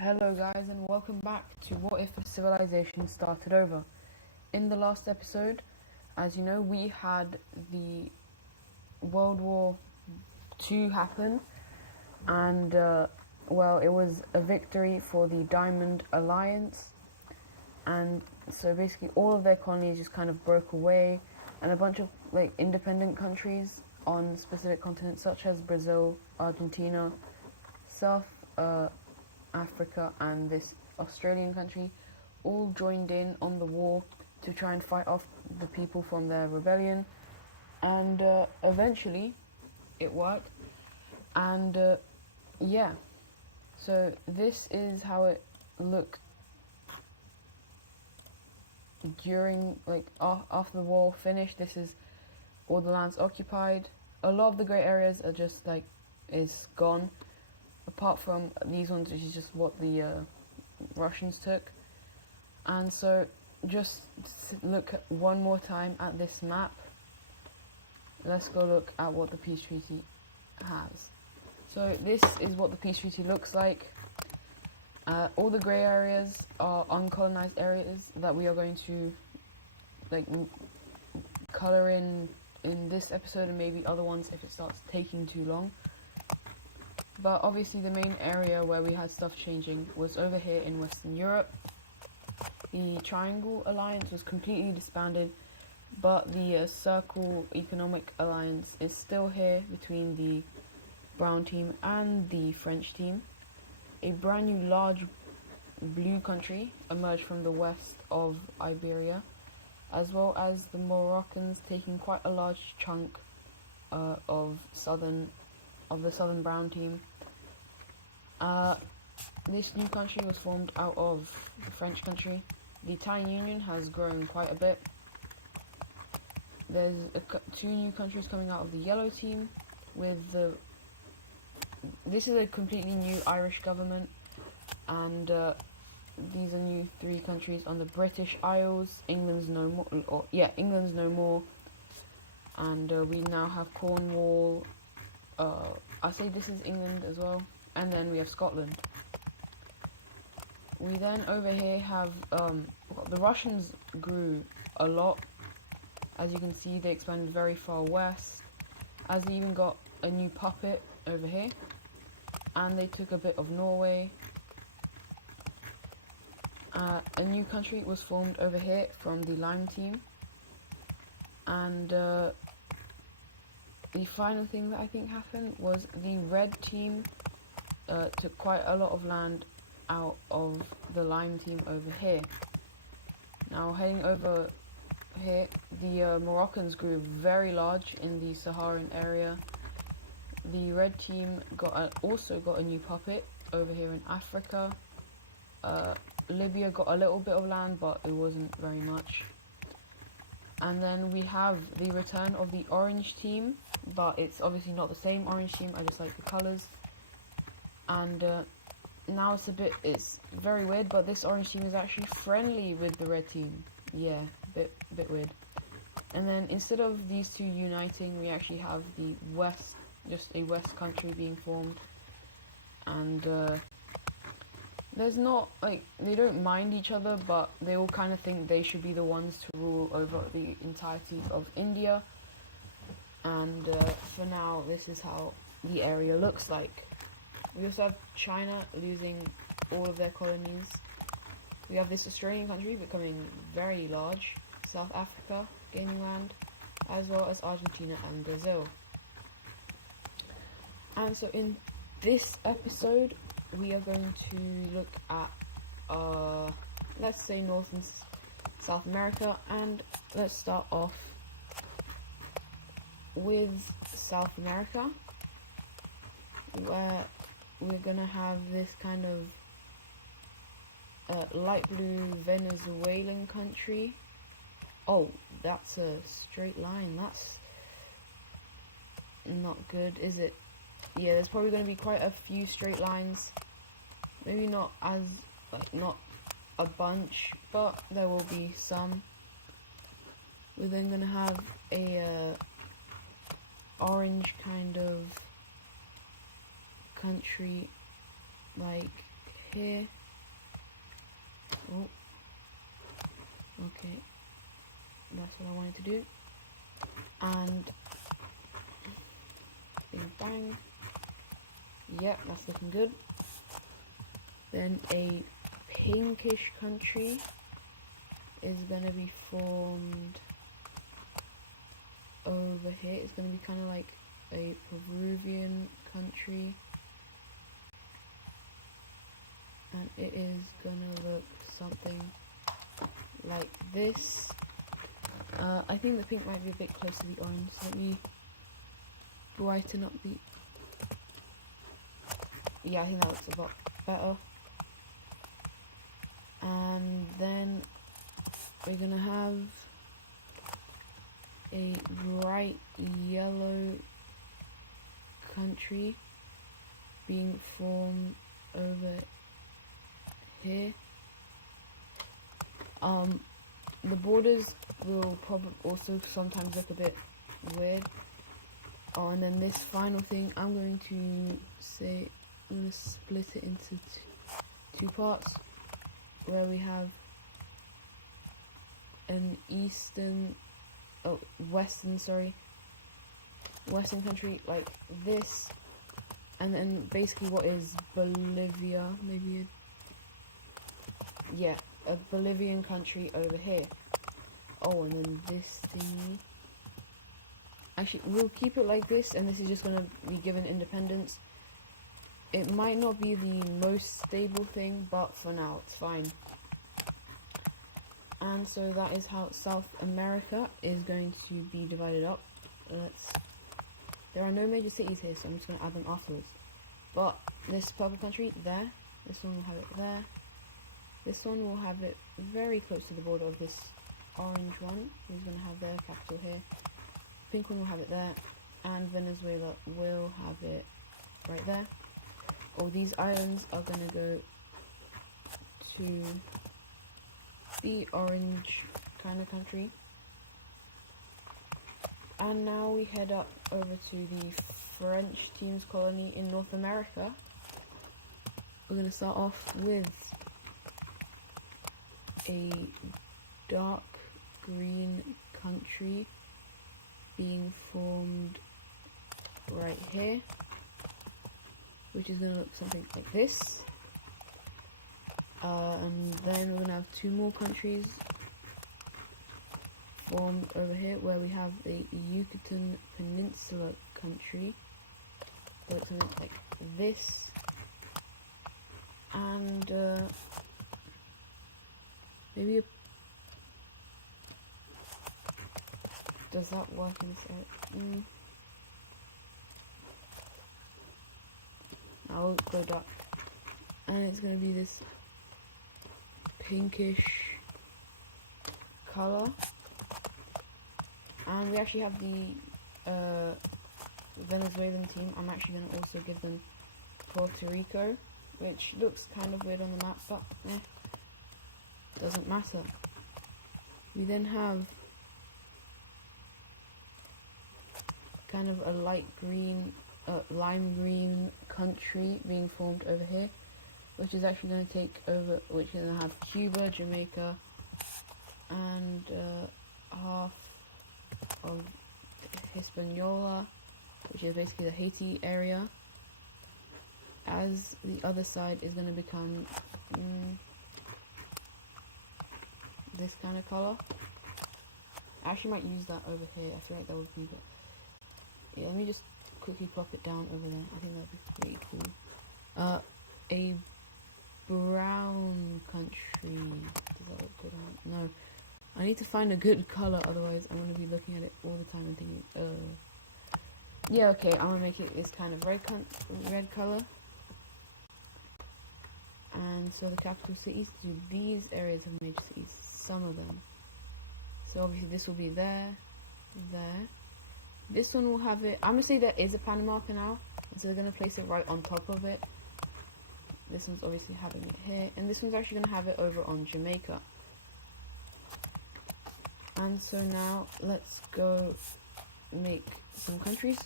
Hello guys and welcome back to What If Civilization Started Over. In the last episode, as you know, we had the World War II happen and it was a victory for the Diamond Alliance, and so basically all of their colonies just kind of broke away, and a bunch of independent countries on specific continents such as Brazil, Argentina, South Africa and this Australian country all joined in on the war to try and fight off the people from their rebellion, and eventually it worked. And so this is how it looked during after the war finished. This is all the lands occupied. A lot of the great areas are just is gone, apart from these ones, which is just what the Russians took. And so just look at one more time at this map. Let's go look at what the peace treaty has. So this is what the peace treaty looks like. All the grey areas are uncolonized areas that we are going to color in this episode, and maybe other ones if it starts taking too long. But obviously the main area where we had stuff changing was over here in Western Europe. The Triangle Alliance was completely disbanded, but the Circle Economic Alliance is still here between the brown team and the French team. A brand new large blue country emerged from the west of Iberia, as well as the Moroccans taking quite a large chunk of the southern brown team. This new country was formed out of the French country. The Italian Union has grown quite a bit. There's two new countries coming out of the yellow team this is a completely new Irish government, and these are new three countries on the British Isles. England's no more, and we now have Cornwall. I say this is England as well, and then we have Scotland. We then over here have the Russians grew a lot. As you can see, they expanded very far west, as they even got a new puppet over here, and they took a bit of Norway. A new country was formed over here from the Lime team, and the final thing that I think happened was the red team took quite a lot of land out of the Lime team over here. Now heading over here, the Moroccans grew very large in the Saharan area. The red team also got a new puppet over here in Africa. Libya got a little bit of land, but it wasn't very much. And then we have the return of the orange team, but it's obviously not the same orange team. I just like the colours. And now it's very weird, but this orange team is actually friendly with the red team. Yeah, bit weird. And then instead of these two uniting, we actually have the west, just a west country being formed. And there's not they don't mind each other, but they all kind of think they should be the ones to rule over the entirety of India. And for now, this is how the area looks like. We also have China losing all of their colonies. We have this Australian country becoming very large, South Africa gaining land, as well as Argentina and Brazil. And so in this episode, we are going to look at, let's say, North and South America, and let's start off with South America, where we're gonna have this kind of light blue Venezuelan country. Oh, that's a straight line. That's not good, is it? Yeah, there's probably going to be quite a few straight lines. Maybe not not a bunch, but there will be some. We're then going to have a orange kind of country like here. Oh, okay, that's what I wanted to do. And bing bang. Yep, that's looking good. Then a pinkish country is gonna be formed over here. It's gonna be kind of like a Peruvian country, and it is gonna look something like this. I think the pink might be a bit close to the orange, so let me brighten up the... Yeah, I think that looks a lot better. And then we're gonna have a bright yellow country being formed over here. The borders will probably also sometimes look a bit weird. Oh, and then this final thing, I'm going to split it into two parts, where we have an western country like this, and then basically what is Bolivia, a Bolivian country over here. Oh, and then this thingy. Actually, we'll keep it like this, and this is just going to be given independence. It might not be the most stable thing, but for now, it's fine. And so that is how South America is going to be divided up. There are no major cities here, so I'm just going to add them afterwards. But this purple country there, this one will have it there. This one will have it very close to the border of this orange one, who's going to have their capital here. Pink one will have it there, and Venezuela will have it right there. All these islands are going to go to the orange kind of country. And now we head up over to the French team's colony in North America. We're going to start off with a dark green country being formed right here, which is going to look something like this. And then we're going to have two more countries formed over here, where we have a Yucatan Peninsula country that looks something like this. And maybe does that work in this area? I'll go dark, and it's going to be this pinkish color. And we actually have the Venezuelan team. I'm actually going to also give them Puerto Rico, which looks kind of weird on the map, but doesn't matter. We then have kind of a light green, lime green country being formed over here, which is actually going to take over, which is going to have Cuba, Jamaica, and half of Hispaniola, which is basically the Haiti area, as the other side is going to become this kind of color. I actually might use that over here. I feel like that would be good. Yeah, let me just quickly plop it down over there. I think that would be pretty cool. A brown country. Does that look good on? No. I need to find a good color, otherwise I'm going to be looking at it all the time and thinking, yeah, okay, I'm going to make it this kind of red color. And so the capital cities, do these areas have major cities? Some of them. So obviously this will be there. This one will have it, I'm going to say there is a Panama Canal, and so they're going to place it right on top of it. This one's obviously having it here, and this one's actually going to have it over on Jamaica. And so now let's go make some countries.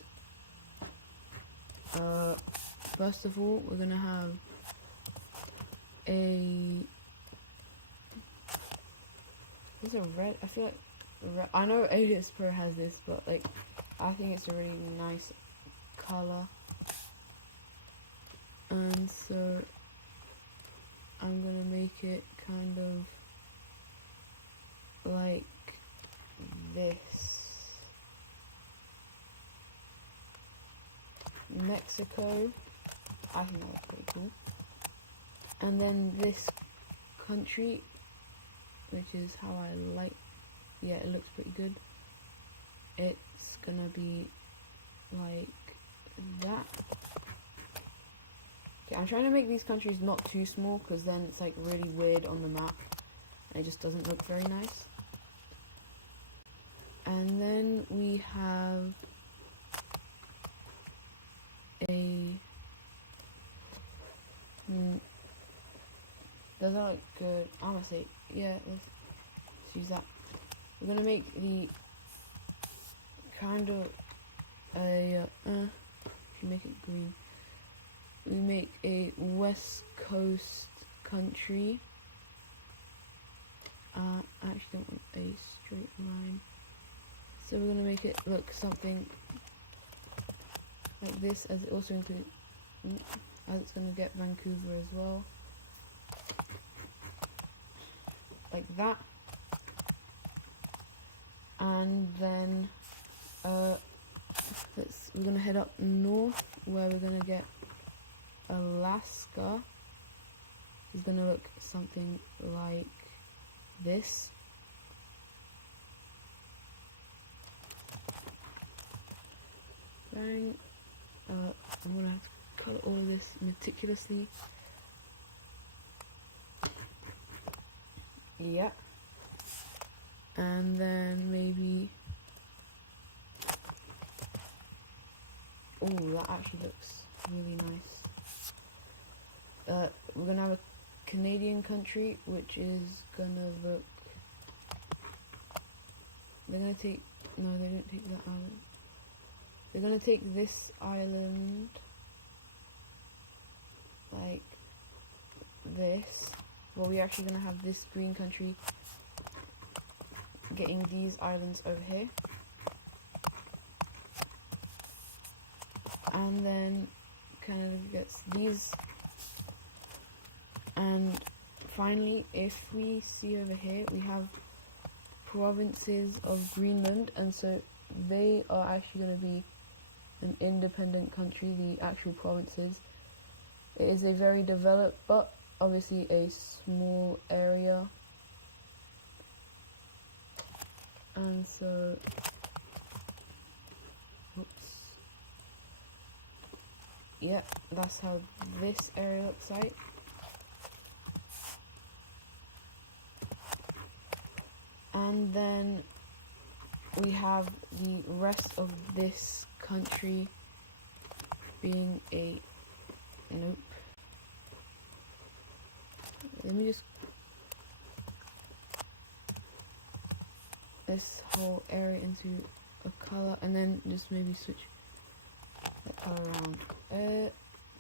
First of all, we're going to have a... Is it red? I feel like I know Alias Pro has this, but like I think it's a really nice color, and so I'm gonna make it kind of like this. Mexico, I think that's pretty cool. And then this country, which is how I like, yeah, it looks pretty good. It's gonna be like that. Okay, I'm trying to make these countries not too small, because then it's like really weird on the map and it just doesn't look very nice. And then we have a those are like good. I'm gonna say, yeah, let's use that. We're gonna make the kind of a if you make it green, we make a west coast country. I actually don't want a straight line, so we're gonna make it look something like this, as it also includes, as it's gonna get Vancouver as well, like that. And then we're gonna head up north, where we're gonna get Alaska. It's gonna look something like this. Bang. I'm gonna have to color all this meticulously. Yeah. And then maybe, oh, that actually looks really nice. We're gonna have a Canadian country, which is gonna look, they're gonna take, no, they didn't take that island. They're gonna take this island like this. Well, we're actually gonna have this green country getting these islands over here. And then Canada gets these. And finally, if we see over here, we have provinces of Greenland, and so they are actually going to be an independent country, the actual provinces. It is a very developed, but obviously a small area. And so, oops. Yeah, that's how this area looks like. And then we have the rest of this country being a, nope. Let me just, this whole area into a color, and then just maybe switch that color around.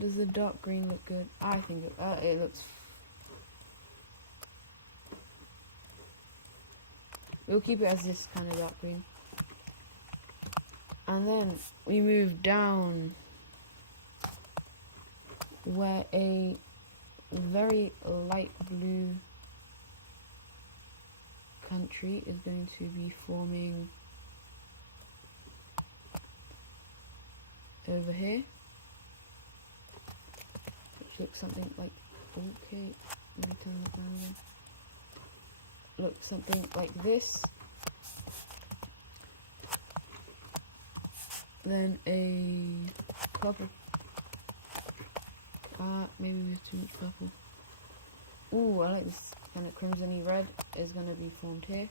Does the dark green look good? I think it looks. We'll keep it as this kind of dark green. And then we move down, where a very light blue country is going to be forming over here, which looks something like, okay, let me turn that down again. Looks something like this. Then a purple. Maybe we have too much purple. Ooh, I like this kind of crimson-y red is going to be formed here.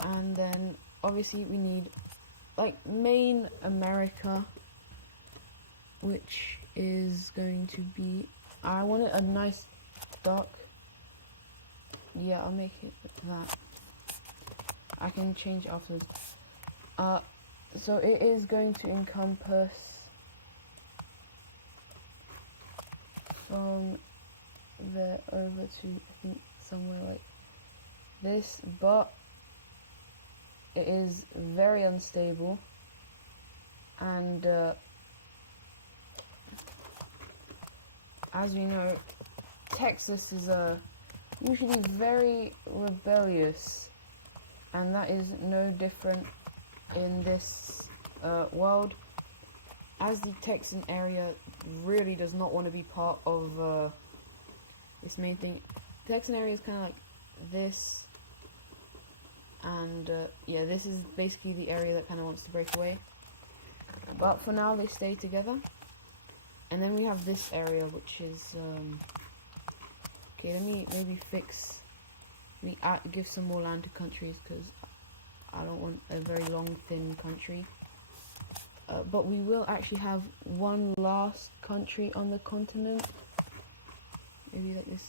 And then obviously we need like main America, which is going to be, I want it a nice dark. Yeah, I'll make it that. I can change it afterwards. So it is going to encompass from there over to, I think, somewhere like this, but it is very unstable, and as we know, Texas is usually very rebellious, and that is no different in this world, as the Texan area really does not want to be part of this main thing. The Texan area is kind of like this, and yeah, this is basically the area that kind of wants to break away, but for now they stay together. And then we have this area, which is okay, let me maybe give some more land to countries, because I don't want a very long thin country, but we will actually have one last country on the continent, maybe like this,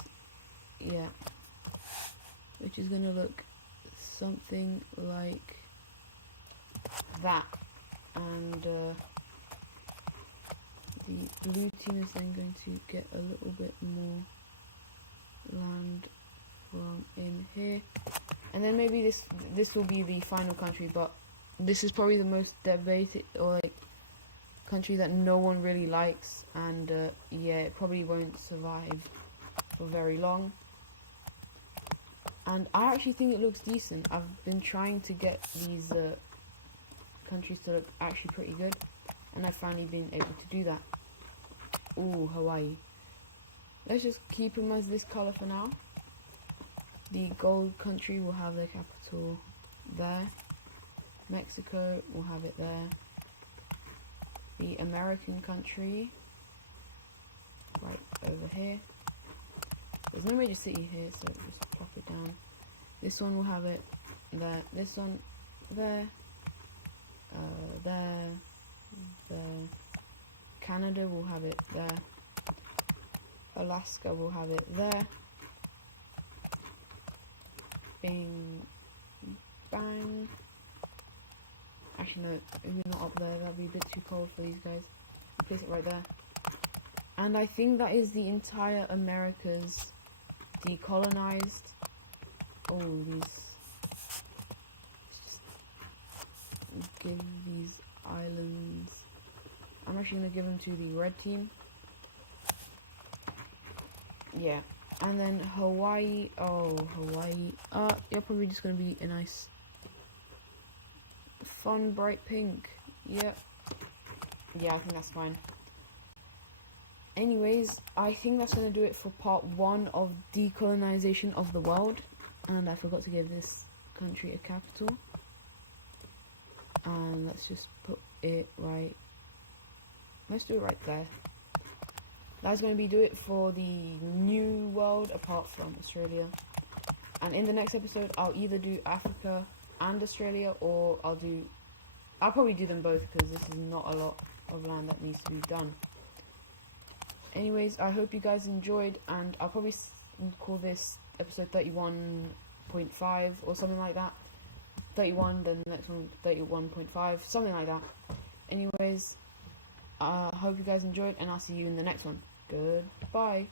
yeah, which is gonna look something like that. And the blue team is then going to get a little bit more land from in here, and then maybe this will be the final country, but this is probably the most debated, or like, country that no one really likes, and yeah, it probably won't survive for very long. And I actually think it looks decent. I've been trying to get these countries to look actually pretty good, and I've finally been able to do that. Ooh, Hawaii. Let's just keep them as this color for now. The gold country will have their capital there. Mexico will have it there. The American country right over here. There's no major city here, so just plop it down. This one will have it there. This one there. There. Canada will have it there. Alaska will have it there. Bing, bang. Actually, no, maybe not up there. That'd be a bit too cold for these guys. I'll place it right there. And I think that is the entire Americas decolonized. Oh, let's just give these islands. I'm actually gonna give them to the red team. Yeah, and then Hawaii. Oh, Hawaii. You're probably just gonna be a nice, fun, bright pink. Yep. Yeah, I think that's fine. Anyways, I think that's gonna do it for part 1 of decolonization of the world. And I forgot to give this country a capital. And let's just put it right. Let's do it right there. That's going to do it for the new world apart from Australia. And in the next episode, I'll either do Africa and Australia, or I'll probably do them both, because this is not a lot of land that needs to be done. Anyways, I hope you guys enjoyed, and I'll probably call this episode 31.5 or something like that. 31, then the next one 31.5, something like that. Anyways, I hope you guys enjoyed, and I'll see you in the next one. Goodbye.